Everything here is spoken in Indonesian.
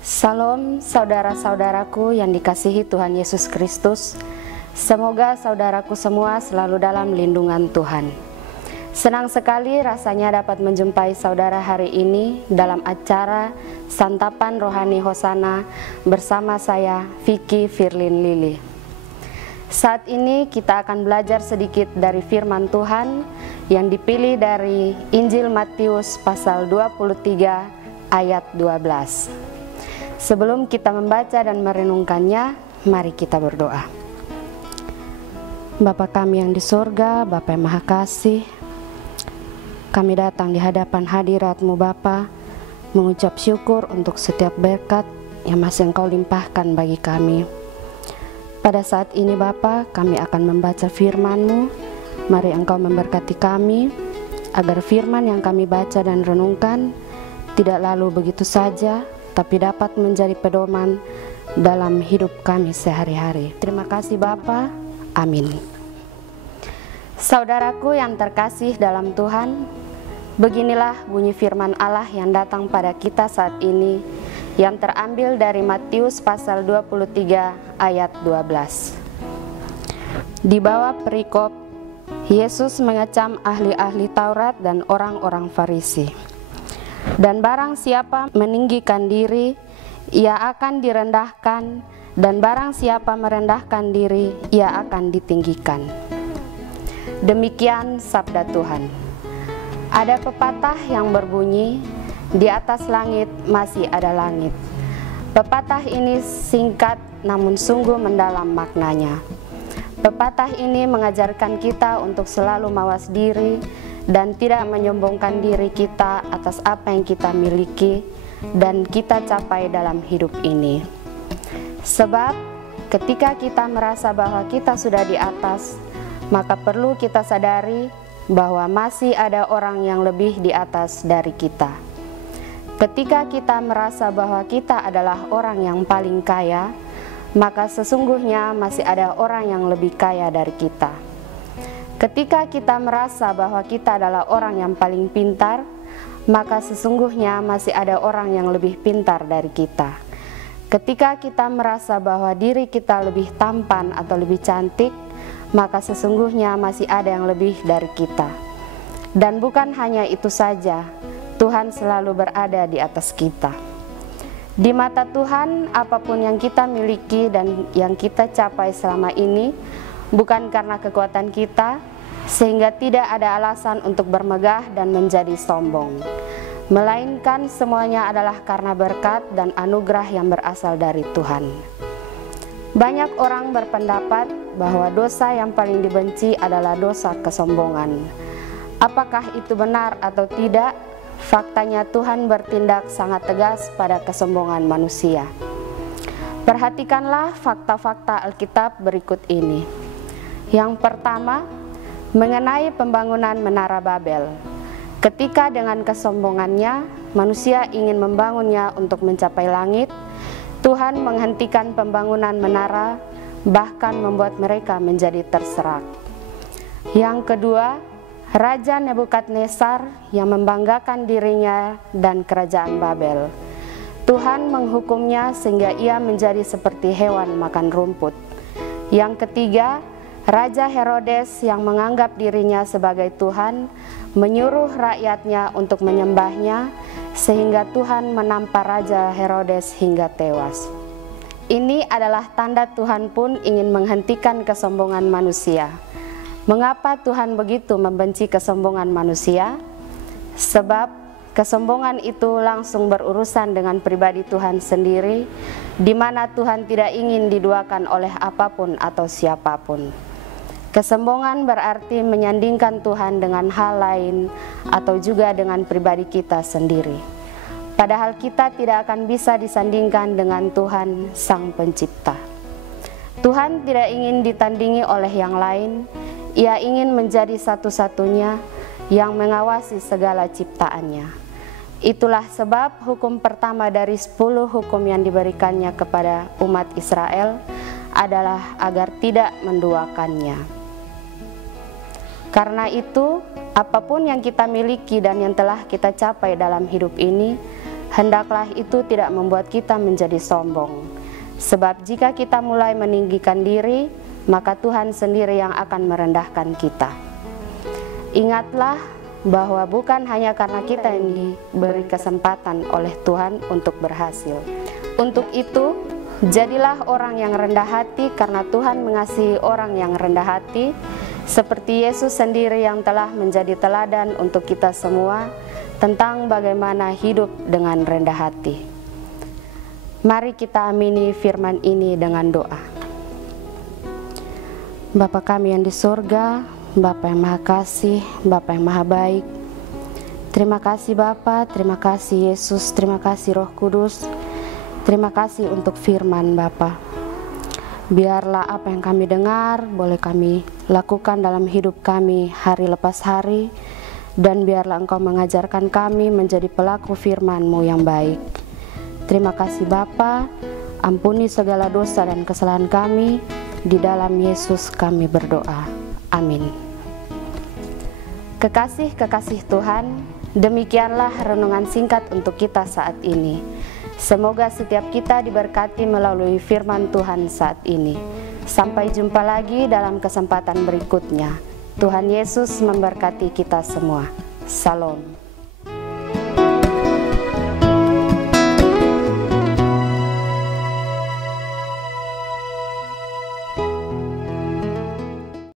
Salam saudara-saudaraku yang dikasihi Tuhan Yesus Kristus. Semoga saudaraku semua selalu dalam lindungan Tuhan. Senang sekali rasanya dapat menjumpai saudara hari ini dalam acara Santapan Rohani Hosana bersama saya, Vicky Firlin Lili. Saat ini kita akan belajar sedikit dari firman Tuhan yang dipilih dari Injil Matius pasal 23 ayat 12. Sebelum kita membaca dan merenungkannya, mari kita berdoa. Bapa kami yang di surga, Bapa yang Maha Kasih, kami datang di hadapan hadirat-Mu Bapa, mengucap syukur untuk setiap berkat yang masih Engkau limpahkan bagi kami. Pada saat ini Bapa, kami akan membaca firman-Mu. Mari Engkau memberkati kami, agar firman yang kami baca dan renungkan tidak lalu begitu saja, tapi dapat menjadi pedoman dalam hidup kami sehari-hari. Terima kasih Bapa. Amin. Saudaraku yang terkasih dalam Tuhan, beginilah bunyi firman Allah yang datang pada kita saat ini, yang terambil dari Matius pasal 23 ayat 12. Di bawah perikop, Yesus mengecam ahli-ahli Taurat dan orang-orang Farisi. Dan barang siapa meninggikan diri, ia akan direndahkan, dan barang siapa merendahkan diri, ia akan ditinggikan. Demikian sabda Tuhan. Ada pepatah yang berbunyi, di atas langit masih ada langit. Pepatah ini singkat namun sungguh mendalam maknanya. Pepatah ini mengajarkan kita untuk selalu mawas diri dan tidak menyombongkan diri kita atas apa yang kita miliki dan kita capai dalam hidup ini. Sebab ketika kita merasa bahwa kita sudah di atas, maka perlu kita sadari bahwa masih ada orang yang lebih di atas dari kita. Ketika kita merasa bahwa kita adalah orang yang paling kaya, maka sesungguhnya masih ada orang yang lebih kaya dari kita. Ketika kita merasa bahwa kita adalah orang yang paling pintar, maka sesungguhnya masih ada orang yang lebih pintar dari kita. Ketika kita merasa bahwa diri kita lebih tampan atau lebih cantik, maka sesungguhnya masih ada yang lebih dari kita. Dan bukan hanya itu saja, Tuhan selalu berada di atas kita. Di mata Tuhan, apapun yang kita miliki dan yang kita capai selama ini, bukan karena kekuatan kita, sehingga tidak ada alasan untuk bermegah dan menjadi sombong, melainkan semuanya adalah karena berkat dan anugerah yang berasal dari Tuhan. Banyak orang berpendapat bahwa dosa yang paling dibenci adalah dosa kesombongan. Apakah itu benar atau tidak? Faktanya Tuhan bertindak sangat tegas pada kesombongan manusia. Perhatikanlah fakta-fakta Alkitab berikut ini. Yang pertama, mengenai pembangunan Menara Babel. Ketika dengan kesombongannya, manusia ingin membangunnya untuk mencapai langit, Tuhan menghentikan pembangunan menara, bahkan membuat mereka menjadi terserak. Yang kedua, Raja Nebukadnezar yang membanggakan dirinya dan kerajaan Babel. Tuhan menghukumnya sehingga ia menjadi seperti hewan makan rumput. Yang ketiga, Raja Herodes yang menganggap dirinya sebagai Tuhan, menyuruh rakyatnya untuk menyembahnya, sehingga Tuhan menampar Raja Herodes hingga tewas. Ini adalah tanda Tuhan pun ingin menghentikan kesombongan manusia. Mengapa Tuhan begitu membenci kesombongan manusia? Sebab kesombongan itu langsung berurusan dengan pribadi Tuhan sendiri, di mana Tuhan tidak ingin diduakan oleh apapun atau siapapun. Kesombongan berarti menyandingkan Tuhan dengan hal lain atau juga dengan pribadi kita sendiri. Padahal kita tidak akan bisa disandingkan dengan Tuhan Sang Pencipta. Tuhan tidak ingin ditandingi oleh yang lain. Ia ingin menjadi satu-satunya yang mengawasi segala ciptaannya. Itulah sebab hukum pertama dari 10 hukum yang diberikannya kepada umat Israel adalah agar tidak menduakannya. Karena itu, apapun yang kita miliki dan yang telah kita capai dalam hidup ini, hendaklah itu tidak membuat kita menjadi sombong. Sebab jika kita mulai meninggikan diri, maka Tuhan sendiri yang akan merendahkan kita. Ingatlah bahwa bukan hanya karena kita yang diberi kesempatan oleh Tuhan untuk berhasil. Untuk itu, jadilah orang yang rendah hati karena Tuhan mengasihi orang yang rendah hati, seperti Yesus sendiri yang telah menjadi teladan untuk kita semua tentang bagaimana hidup dengan rendah hati. Mari kita amini firman ini dengan doa. Bapa kami yang di surga, Bapa yang maha kasih, Bapa yang maha baik, terima kasih Bapa, terima kasih Yesus, terima kasih Roh Kudus, terima kasih untuk firman Bapa. Biarlah apa yang kami dengar boleh kami lakukan dalam hidup kami hari lepas hari, dan biarlah Engkau mengajarkan kami menjadi pelaku firman-Mu yang baik. Terima kasih Bapa, ampuni segala dosa dan kesalahan kami, di dalam Yesus kami berdoa. Amin. Kekasih-kekasih Tuhan, demikianlah renungan singkat untuk kita saat ini. Semoga setiap kita diberkati melalui firman Tuhan saat ini. Sampai jumpa lagi dalam kesempatan berikutnya. Tuhan Yesus memberkati kita semua. Salam.